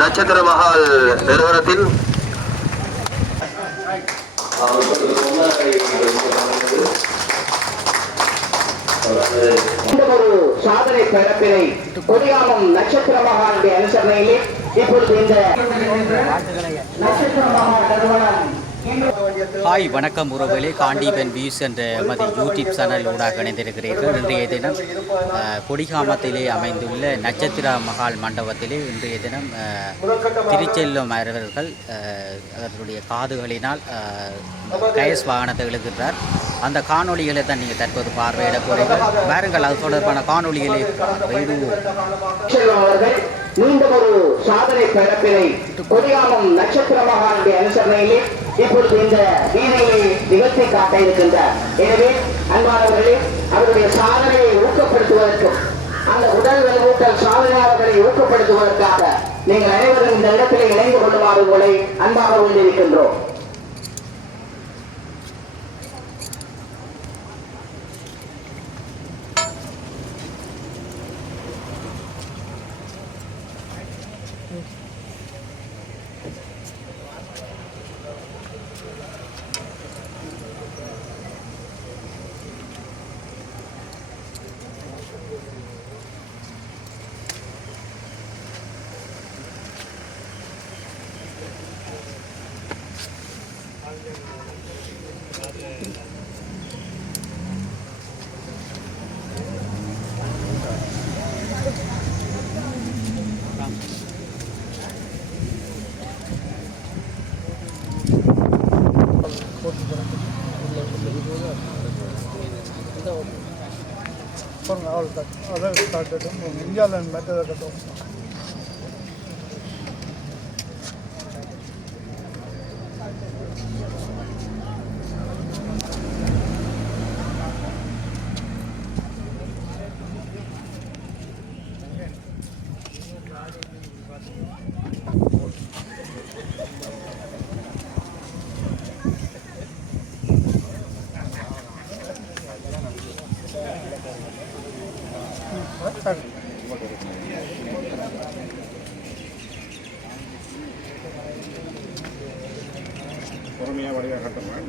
நட்சத்திர மகால் நிறுவனத்தின் ஒரு சாதனை பிறப்பினை கொடியாமம் நட்சத்திர மகானுடைய அனுசரணையிலே இப்பொழுது இந்த நட்சத்திர மகான் நிறுவனம் ஹாய் வணக்கம் உறவுகளே, காண்டீபன் வியூஸ் என்ற எமது யூடியூப் சேனல் ஊடாக இணைந்திருக்கிறீர்கள். இன்றைய தினம் கொடிகாமத்திலே அமைந்துள்ள நட்சத்திர மகால் மண்டபத்திலே இன்றைய தினம் திருச்செல்லும் அவர்கள் அவர்களுடைய காதுகளினால் கயஸ் வாகனத்தை இழுக்கின்றார். அந்த காணொலிகளை தான் நீங்கள் தற்போது பார்வையிட போகிறீர்கள். பாருங்கள், அது தொடர்பான காணொலிகளை நீண்ட ஒரு சாதனை பிறப்பினை கொடியாமம் நட்சத்திர மகானுடைய அனுசரணையிலே இப்பொழுது இந்த வீதியை நிகழ்த்தி காட்ட இருக்கின்றார். எனவே அன்பானவர்களே, அவருடைய சாதனையை ஊக்கப்படுத்துவதற்கும் அந்த உடல் வலுவூட்டல் சாதனையாளர்களை ஊக்கப்படுத்துவதற்காக நீங்கள் அனைவரும் இந்த இடத்திலே இணைந்து கொள்ளுமாறு உங்களை அன்பாக வேண்டியிருக்கின்றோம். இந்தியாவில் மெத்தட் கட்டும் பொறுமையாக வழியாக கட்டணும்.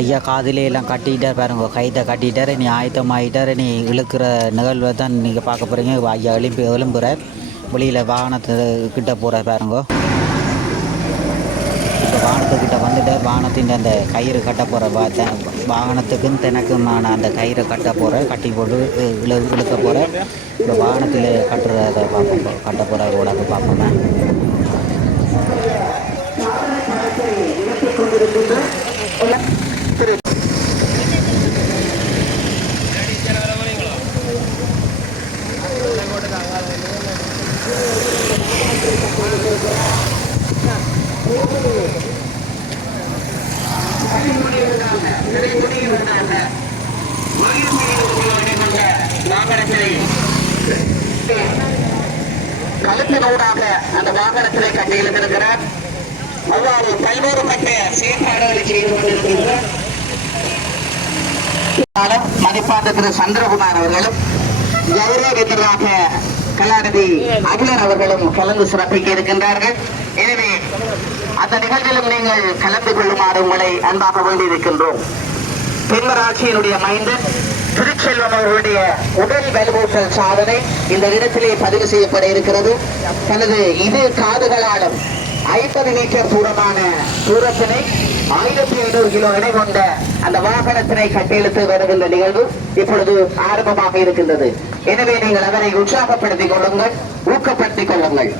ஐயா காதிலே எல்லாம் கட்டிட்டார் பாருங்க, கைத்தை கட்டிட்டார். நீ ஆயத்தமாகிட்டார். நீ இழுக்கிற நிகழ்வை தான் நீங்கள் பார்க்க போகிறீங்க. ஐயா எழும்புறார். வெளியில் வாகனத்துக்கிட்ட போகிறார் பாருங்க. இப்போ வாகனத்துக்கிட்ட வந்துட்டார். வாகனத்தின் அந்த கயிறு கட்ட போகிற வாகனத்துக்கும் தனக்குமான அந்த கயிறை கட்ட போகிற கட்டி போட்டு இழுக்க போகிற இப்போ வாகனத்தில் கட்டுறதை பார்ப்போம். கட்ட போகிற ரோடாக பார்ப்போமே. கழுத்தினூடாக அந்த வாகனத்திலே கட்டி இழுத்திருக்கிறார். அவ்வாறு பல்வேறு பட்ட செயற்பாடுகளை செய்து கொண்டிருக்கிறார். மதிப்பாந்த திரு சந்திரகுமார் அவர்களும் கௌரவ கலாநிதி அகிலன் அவர்களும் கலந்து சிறப்பிக்க இருக்கின்றார்கள். எனவே அந்த நிகழ்விலும் நீங்கள் கலந்து கொள்ளுமாறு உங்களை அன்பாக வேண்டியிருக்கின்றோம். தென்மராட்சியினுடைய மைந்தன் திருச்செல்வம் அவர்களுடைய உடல் வலுவூட்டல் சாதனை இந்த இடத்திலே பதிவு செய்யப்பட இருக்கிறது. தனது இரு காதுகளாலும் 50 மீட்டர் தூரமான தூரத்தினை 1500 கிலோ எடை கொண்ட அந்த வாகனத்தினை கட்டியெழுத்து வருகின்ற நிகழ்வு இப்பொழுது ஆரம்பமாக இருக்கின்றது. எனவே நீங்கள் அதனை உற்சாகப்படுத்திக் கொள்ளுங்கள், ஊக்கப்படுத்திக் கொள்ளுங்கள்.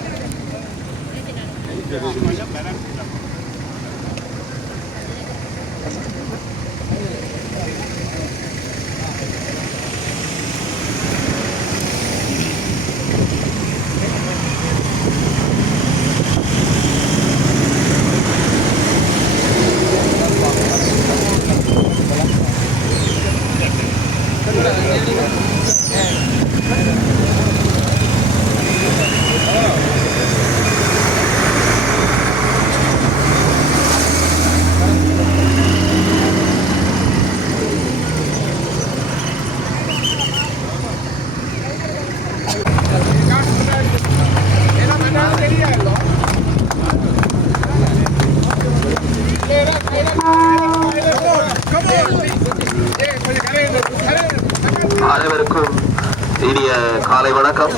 காலை வணக்கம்.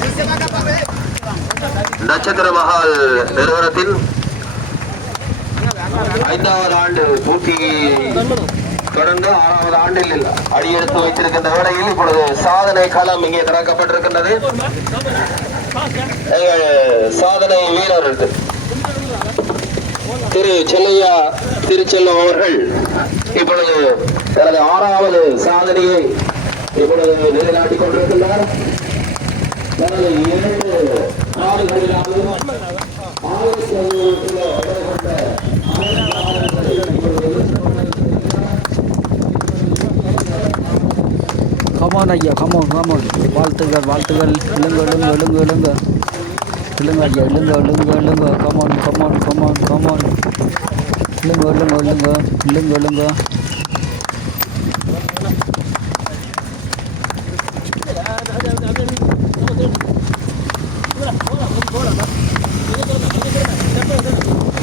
நட்சத்திர மகால் நிறுவனத்தின் 5வது ஆண்டு பூர்த்தி தொடர்ந்து 6வது ஆண்டில் அடியெடுத்து வைத்திருக்கின்ற வேளையில் இப்பொழுது சாதனை களம் இங்கே திறக்கப்பட்டிருக்கின்றது. எங்கள் சாதனை வீரர் திரு செல்லையா திருச்செல்வம் அவர்கள் இப்பொழுது தனது 6வது சாதனையை இப்பொழுது நிலைநாட்டிக் கொண்டிருக்கின்றார். தனது 2 நாடுகளிலாவது 1500 கிலோ எடை கொண்ட கமான் ஐயா, கமான் கமான். வாழ்த்துகள் வாழ்த்துகள். இழுங்க இழுங்க இழுங்க இழுங்க இழுங்க ஐயா, இழுங்க இழுங்க இழுங்க. Come on come on come on come on. இழுங்க இழுங்க இழுங்க இழுங்க இழுங்க.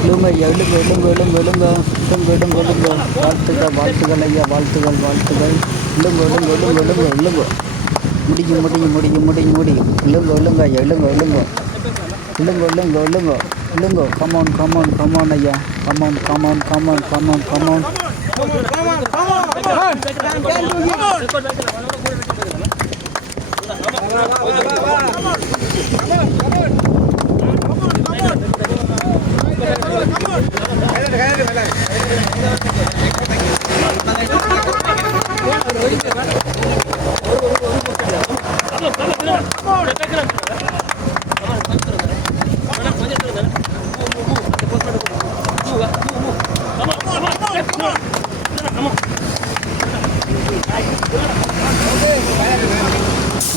இழுங்க ஐயா, இழுங்க இழுங்க இழுங்க இழுங்க இழுங்க இழுங்க இழுங்க. வாழ்த்துக்கள் வாழ்த்துக்கள் ஐயா, வாழ்த்துக்கள் வாழ்த்துக்கள். இழுங்க இழுங்க இழுங்க இழுங்க இழுங்க. முடியும் முடியும் முடியும் முடியும் முடியும். இழுங்க இழுங்க ஐயா, இழுங்க இழுங்க இழுங்க இழுங்க இழுங்க இழுங்க. கமான் கமான் கமான் ஐயா, come on come on come on come on come on.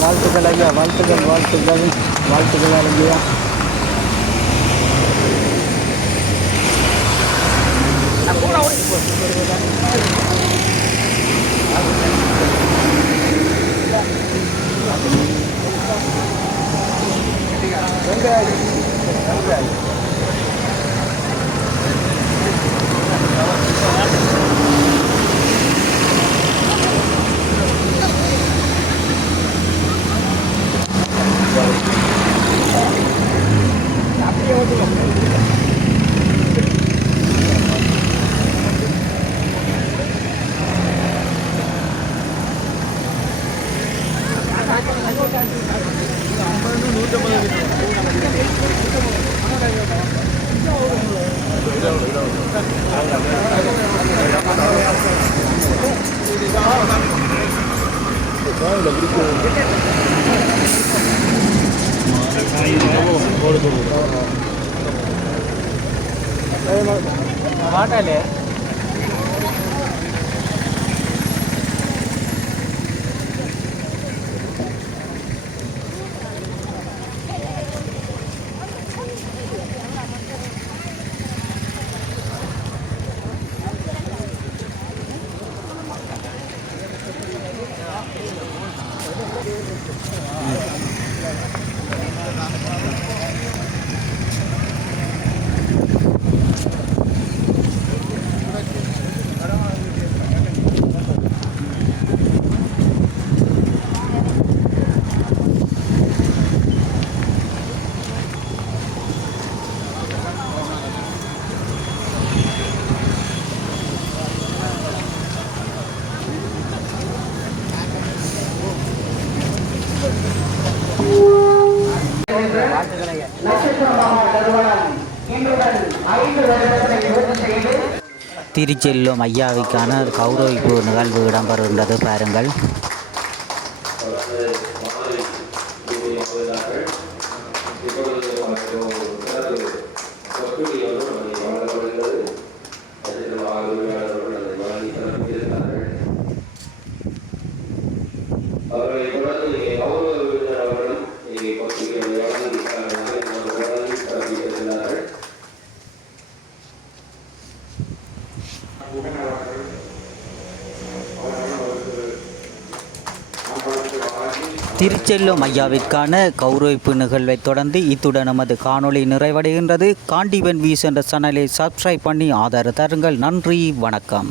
வாழ்த்துக்கள் ஐயா, வாழ்த்துக்கள் வாழ்த்துக்கள் வாழ்த்துக்கள் ஐயா. வாட்டாலே திருச்செல்லும் ஐயாவுக்கான கௌரவிப்பு நிகழ்வு இடம்பெறுகின்றது. பாருங்கள். திருச்செல்லும் ஐயாவிற்கான கௌரவிப்பு நிகழ்வை தொடர்ந்து இத்துடன் நமது காணொளி நிறைவடைகின்றது. காண்டீபன் வியூஸ் என்ற சேனலை சப்ஸ்கிரைப் பண்ணி ஆதரவு தருங்கள். நன்றி, வணக்கம்.